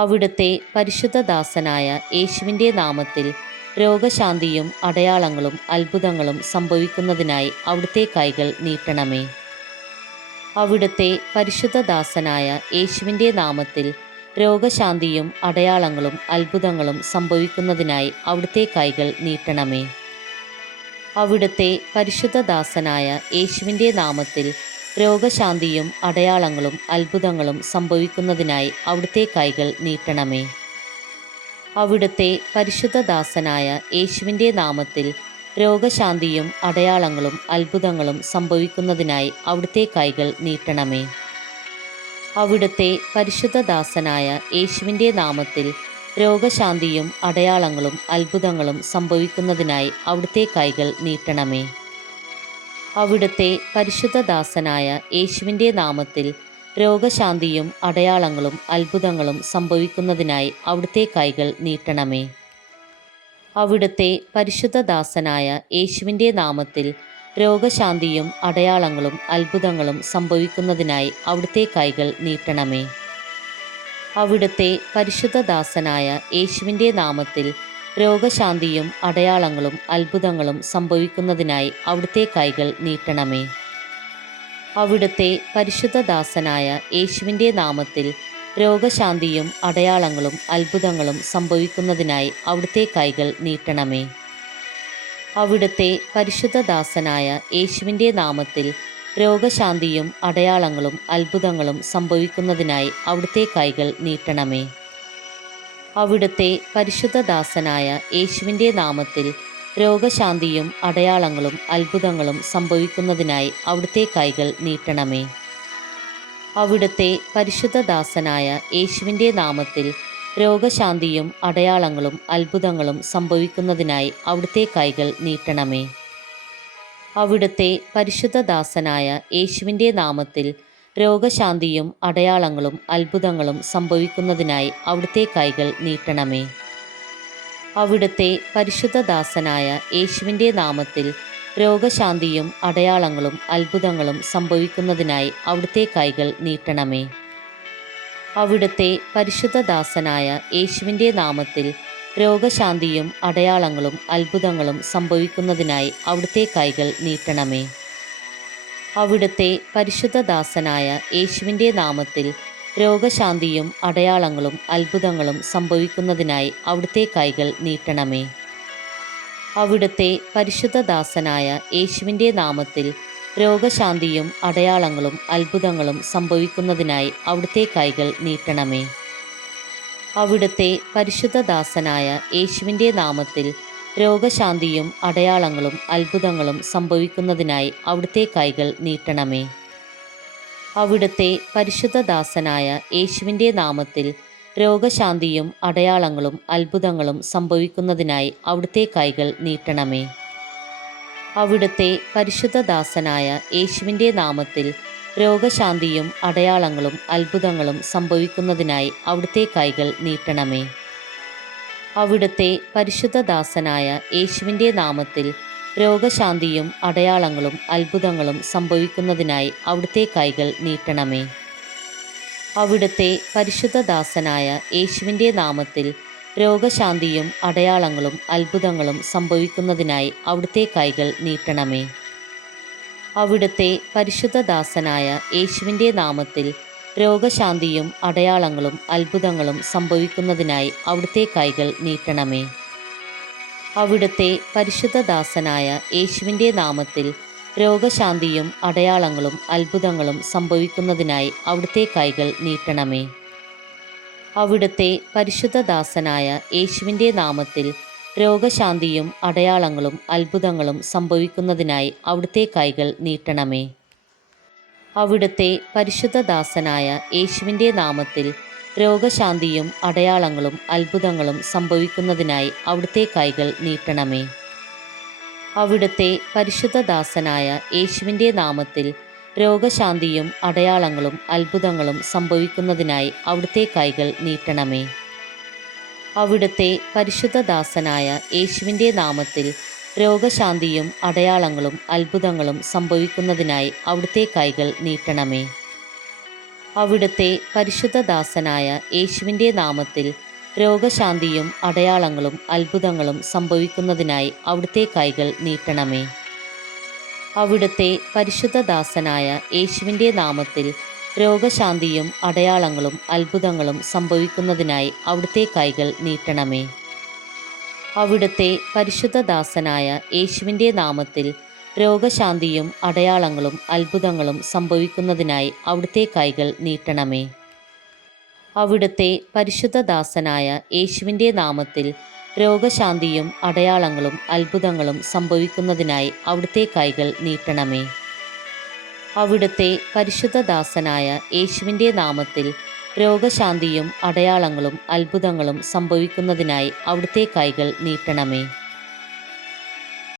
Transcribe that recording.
അവിടുത്തെ പരിശുദ്ധദാസനായ യേശുവിന്റെ നാമത്തിൽ രോഗശാന്തിയും അടയാളങ്ങളും അത്ഭുതങ്ങളും സംഭവിക്കുന്നതിനായി അവിടുത്തെ കൈകൾ നീട്ടണമേ. അവിടുത്തെ പരിശുദ്ധദാസനായ യേശുവിന്റെ നാമത്തിൽ രോഗശാന്തിയും അടയാളങ്ങളും അത്ഭുതങ്ങളും സംഭവിക്കുന്നതിനായി അവിടുത്തെ കൈകൾ നീട്ടണമേ. അവിടുത്തെ പരിശുദ്ധദാസനായ യേശുവിന്റെ നാമത്തിൽ രോഗശാന്തിയും അടയാളങ്ങളും അത്ഭുതങ്ങളും സംഭവിക്കുന്നതിനായി അവിടുത്തെ കൈകൾ നീട്ടണമേ. അവിടുത്തെ പരിശുദ്ധദാസനായ യേശുവിന്റെ നാമത്തിൽ രോഗശാന്തിയും അടയാളങ്ങളും അത്ഭുതങ്ങളും സംഭവിക്കുന്നതിനായി അവിടുത്തെ കൈകൾ നീട്ടണമേ. അവിടുത്തെ പരിശുദ്ധദാസനായ യേശുവിന്റെ നാമത്തിൽ രോഗശാന്തിയും അടയാളങ്ങളും അത്ഭുതങ്ങളും സംഭവിക്കുന്നതിനായി അവിടുത്തെ കൈകൾ നീട്ടണമേ. അവിടുത്തെ പരിശുദ്ധദാസനായ യേശുവിന്റെ നാമത്തിൽ രോഗശാന്തിയും അടയാളങ്ങളും അത്ഭുതങ്ങളും സംഭവിക്കുന്നതിനായി അവിടുത്തെ കൈകൾ നീട്ടണമേ. അവിടുത്തെ പരിശുദ്ധദാസനായ യേശുവിന്റെ നാമത്തിൽ രോഗശാന്തിയും അടയാളങ്ങളും അത്ഭുതങ്ങളും സംഭവിക്കുന്നതിനായി അവിടുത്തെ കൈകൾ നീട്ടണമേ. അവിടുത്തെ പരിശുദ്ധദാസനായ യേശുവിന്റെ നാമത്തിൽ രോഗശാന്തിയും അടയാളങ്ങളും അത്ഭുതങ്ങളും സംഭവിക്കുന്നതിനായി അവിടുത്തെ കൈകൾ നീട്ടണമേ. അവിടുത്തെ പരിശുദ്ധദാസനായ യേശുവിന്റെ നാമത്തിൽ രോഗശാന്തിയും അടയാളങ്ങളും അത്ഭുതങ്ങളും സംഭവിക്കുന്നതിനായി അവിടുത്തെ കൈകൾ നീട്ടണമേ. അവിടുത്തെ പരിശുദ്ധദാസനായ യേശുവിന്റെ നാമത്തിൽ രോഗശാന്തിയും അടയാളങ്ങളും അത്ഭുതങ്ങളും സംഭവിക്കുന്നതിനായി അവിടുത്തെ കൈകൾ നീട്ടണമേ. അവിടുത്തെ പരിശുദ്ധദാസനായ യേശുവിന്റെ നാമത്തിൽ രോഗശാന്തിയും അടയാളങ്ങളും അത്ഭുതങ്ങളും സംഭവിക്കുന്നതിനായി അവിടുത്തെ കൈകൾ നീട്ടണമേ. അവിടുത്തെ പരിശുദ്ധദാസനായ യേശുവിന്റെ നാമത്തിൽ രോഗശാന്തിയും അടയാളങ്ങളും അത്ഭുതങ്ങളും സംഭവിക്കുന്നതിനായി അവിടുത്തെ കൈകൾ നീട്ടണമേ. അവിടുത്തെ പരിശുദ്ധദാസനായ യേശുവിന്റെ നാമത്തിൽ രോഗശാന്തിയും അടയാളങ്ങളും അത്ഭുതങ്ങളും സംഭവിക്കുന്നതിനായി അവിടുത്തെ കൈകൾ നീട്ടണമേ. അവിടുത്തെ പരിശുദ്ധദാസനായ യേശുവിന്റെ നാമത്തിൽ രോഗശാന്തിയും അടയാളങ്ങളും അത്ഭുതങ്ങളും സംഭവിക്കുന്നതിനായി അവിടുത്തെ കൈകൾ നീട്ടണമേ. അവിടുത്തെ പരിശുദ്ധദാസനായ യേശുവിന്റെ നാമത്തിൽ രോഗശാന്തിയും അടയാളങ്ങളും അത്ഭുതങ്ങളും സംഭവിക്കുന്നതിനായി അവിടുത്തെ കൈകൾ നീട്ടണമേ. അവിടുത്തെ പരിശുദ്ധദാസനായ യേശുവിന്റെ നാമത്തിൽ രോഗശാന്തിയും അടയാളങ്ങളും അത്ഭുതങ്ങളും സംഭവിക്കുന്നതിനായി അവിടുത്തെ കൈകൾ നീട്ടണമേ. അവിടുത്തെ പരിശുദ്ധദാസനായ യേശുവിന്റെ നാമത്തിൽ രോഗശാന്തിയും അടയാളങ്ങളും അത്ഭുതങ്ങളും സംഭവിക്കുന്നതിനായി അവിടുത്തെ കൈകൾ നീട്ടണമേ. അവിടുത്തെ പരിശുദ്ധദാസനായ യേശുവിന്റെ നാമത്തിൽ രോഗശാന്തിയും അടയാളങ്ങളും അത്ഭുതങ്ങളും സംഭവിക്കുന്നതിനായി അവിടുത്തെ കൈകൾ നീട്ടണമേ. അവിടുത്തെ പരിശുദ്ധദാസനായ യേശുവിന്റെ നാമത്തിൽ രോഗശാന്തിയും അടയാളങ്ങളും അത്ഭുതങ്ങളും സംഭവിക്കുന്നതിനായി അവിടുത്തെ കൈകൾ നീട്ടണമേ. അവിടുത്തെ പരിശുദ്ധദാസനായ യേശുവിന്റെ നാമത്തിൽ രോഗശാന്തിയും അടയാളങ്ങളും അത്ഭുതങ്ങളും സംഭവിക്കുന്നതിനായി അവിടുത്തെ കൈകൾ നീട്ടണമേ. അവിടുത്തെ പരിശുദ്ധദാസനായ യേശുവിന്റെ നാമത്തിൽ രോഗശാന്തിയും അടയാളങ്ങളും അത്ഭുതങ്ങളും സംഭവിക്കുന്നതിനായി അവിടുത്തെ കൈകൾ നീട്ടണമേ. അവിടുത്തെ പരിശുദ്ധദാസനായ യേശുവിന്റെ നാമത്തിൽ രോഗശാന്തിയും അടയാളങ്ങളും അത്ഭുതങ്ങളും സംഭവിക്കുന്നതിനായി അവിടുത്തെ കൈകൾ നീട്ടണമേ. അവിടുത്തെ പരിശുദ്ധദാസനായ യേശുവിന്റെ നാമത്തിൽ രോഗശാന്തിയും അടയാളങ്ങളും അത്ഭുതങ്ങളും സംഭവിക്കുന്നതിനായി അവിടുത്തെ കൈകൾ നീട്ടണമേ. അവിടുത്തെ പരിശുദ്ധദാസനായ യേശുവിന്റെ നാമത്തിൽ രോഗശാന്തിയും അടയാളങ്ങളും അത്ഭുതങ്ങളും സംഭവിക്കുന്നതിനായി അവിടുത്തെ കൈകൾ നീട്ടണമേ. അവിടുത്തെ പരിശുദ്ധദാസനായ യേശുവിന്റെ നാമത്തിൽ രോഗശാന്തിയും അടയാളങ്ങളും അത്ഭുതങ്ങളും സംഭവിക്കുന്നതിനായി അവിടുത്തെ കൈകൾ നീട്ടണമേ. അവിടുത്തെ പരിശുദ്ധദാസനായ യേശുവിന്റെ നാമത്തിൽ രോഗശാന്തിയും അടയാളങ്ങളും അത്ഭുതങ്ങളും സംഭവിക്കുന്നതിനായി അവിടുത്തെ കൈകൾ നീട്ടണമേ. അവിടുത്തെ പരിശുദ്ധദാസനായ യേശുവിന്റെ നാമത്തിൽ രോഗശാന്തിയും അടയാളങ്ങളും അത്ഭുതങ്ങളും സംഭവിക്കുന്നതിനായി അവിടുത്തെ കൈകൾ നീട്ടണമേ. അവിടുത്തെ പരിശുദ്ധദാസനായ യേശുവിന്റെ നാമത്തിൽ രോഗശാന്തിയും അടയാളങ്ങളും അത്ഭുതങ്ങളും സംഭവിക്കുന്നതിനായി അവിടുത്തെ കൈകൾ നീട്ടണമേ. അവിടുത്തെ പരിശുദ്ധദാസനായ യേശുവിന്റെ നാമത്തിൽ രോഗശാന്തിയും അടയാളങ്ങളും അത്ഭുതങ്ങളും സംഭവിക്കുന്നതിനായി അവിടുത്തെ കൈകൾ നീട്ടണമേ. അവിടുത്തെ പരിശുദ്ധദാസനായ യേശുവിന്റെ നാമത്തിൽ രോഗശാന്തിയും അടയാളങ്ങളും അത്ഭുതങ്ങളും സംഭവിക്കുന്നതിനായി അവിടുത്തെ കൈകൾ നീട്ടണമേ. അവിടുത്തെ പരിശുദ്ധദാസനായ യേശുവിന്റെ നാമത്തിൽ രോഗശാന്തിയും അടയാളങ്ങളും അത്ഭുതങ്ങളും സംഭവിക്കുന്നതിനായി അവിടുത്തെ കൈകൾ നീട്ടണമേ. അവിടുത്തെ പരിശുദ്ധദാസനായ യേശുവിന്റെ നാമത്തിൽ രോഗശാന്തിയും അടയാളങ്ങളും അത്ഭുതങ്ങളും സംഭവിക്കുന്നതിനായി അവിടുത്തെ കൈകൾ നീട്ടണമേ. അവിടുത്തെ പരിശുദ്ധദാസനായ യേശുവിന്റെ നാമത്തിൽ രോഗശാന്തിയും അടയാളങ്ങളും അത്ഭുതങ്ങളും സംഭവിക്കുന്നതിനായി അവിടുത്തെ കൈകൾ നീട്ടണമേ.